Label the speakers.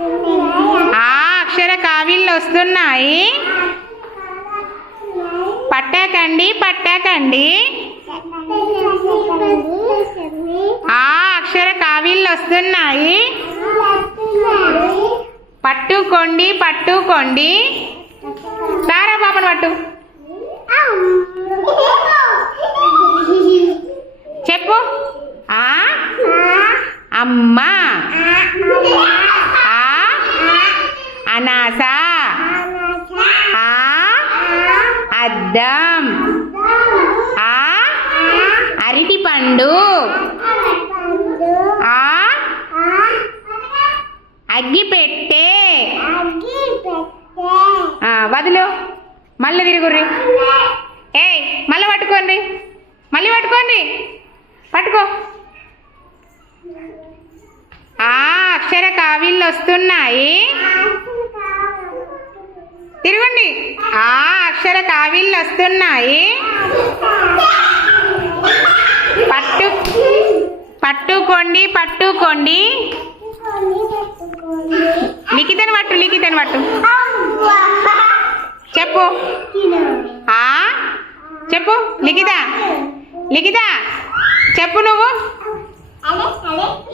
Speaker 1: ఆ అక్షర కావిళ్ళు వస్తున్నాయి. పట్టాకండి పట్టాకండి. ఆ అక్షర కావిళ్ళు వస్తున్నాయి. పట్టుకోండి పట్టుకోండి. సారా పాపను పట్టు. చెప్పు. అమ్మా. అనాస. ఆ? అద్దం. ఆ? అరటి పండు. ఆ? అగ్గిపెట్టే వదులు. మళ్ళీ తిరుగుర్రి ఏయ్ మళ్ళీ పట్టుకోండి. మళ్ళీ పట్టుకోండి. పట్టుకో. ఆ అక్షర కావిళ్ళు వస్తున్నాయి. తిరగండి. ఆ అక్షర కావిళ్ళు వస్తున్నాయి. పట్టు పట్టుకోండి పట్టుకోండి. లిఖితని పట్టు లిఖితని పట్టు. చెప్పు. ఆ? చెప్పు లిఖిత. లిఖిత చెప్పు నువ్వు.
Speaker 2: అదే